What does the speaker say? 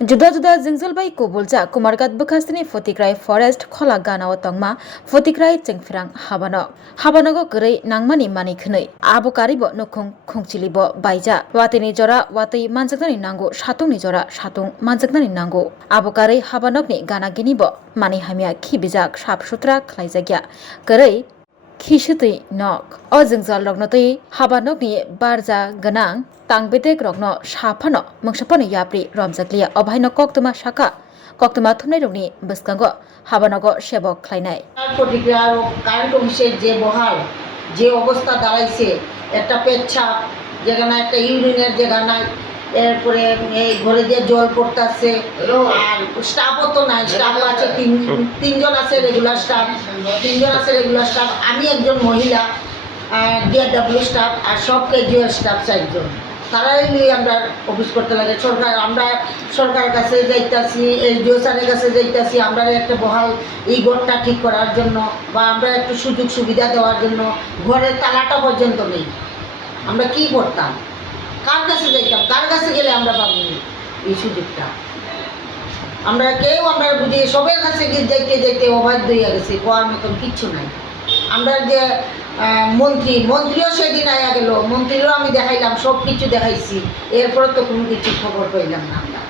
जुदा-जुदा जिंगजलबाई कुबुलजा Kumarghat बखास्तिनि फतिग्राय forest खोला गानाव तंगमा फतिग्राय चिंफिरां हाबानगो गरै नांमानि मानि खनै आबो कारिबो नखुं खुंचिलिबो बायजा वातिनि जरा वातै मानजाकनानि नांगौ सातुंनि जरा सातुं मानजाकनानि नांगौ आबो कारै हाबानगनि गानागिनिबो मानि हामिया खिबिजाक साफ सुथ्रा खलायजागिया गरै खिसुतै नक अ जिंजाल रगनतै हाबानगनि बारजा गोनां तांबेतेक रगनो साफानो मंसाफानो याप्रि रमजाकलिया अभायनो कक्तमा शाखा कक्तमा थुनाय रगनि बसकांगो हाबानगो सेबक खलायनाय প্রতিক্রিয়া কারেন্ট অফিসের যে বহাল যে অবস্থা দাঁড়াইছে একটা পেচ্ছাপ যেখানে একটা ইউরিনের জায়গা এরপরে এই ঘরে দিয়ে জল পড়তেছে আর স্টাফও তো নাই স্টাফ আছে তিনজন আছে রেগুলার স্টাফ আমি একজন মহিলা ডিআরডব্লিউ স্টাফ আর সব কেজিও স্টাফ 4 জন তারাই নিয়ে আমরা অফিস করতে লাগে আমরা সরকারের কাছে যাইতাছি এসডিও স্যারের কাছে যাইতাছি আমরা একটা বহাল এই ঘরটা ঠিক করার জন্য বা আমরা একটু সুযোগ সুবিধা দেওয়ার জন্য ঘরের তালাটা পর্যন্ত নেই আমরা কি করতাম কার কাছে যাইতাম কার কাছে গেলে আমরা পাবো এই সুযোগটা আমরা বুঝি সবের কাছে যাইতে অবাধ্য হয়ে গেছে কোয়ার মতন কিচ্ছু নাই আমরা যে মন্ত্রীও সেদিন আয়া গেল মন্ত্রীরও আমি দেখাইলাম সব কিছু দেখাইছি এরপরে তো কোনো কিছু খবর পাইলাম না আমরা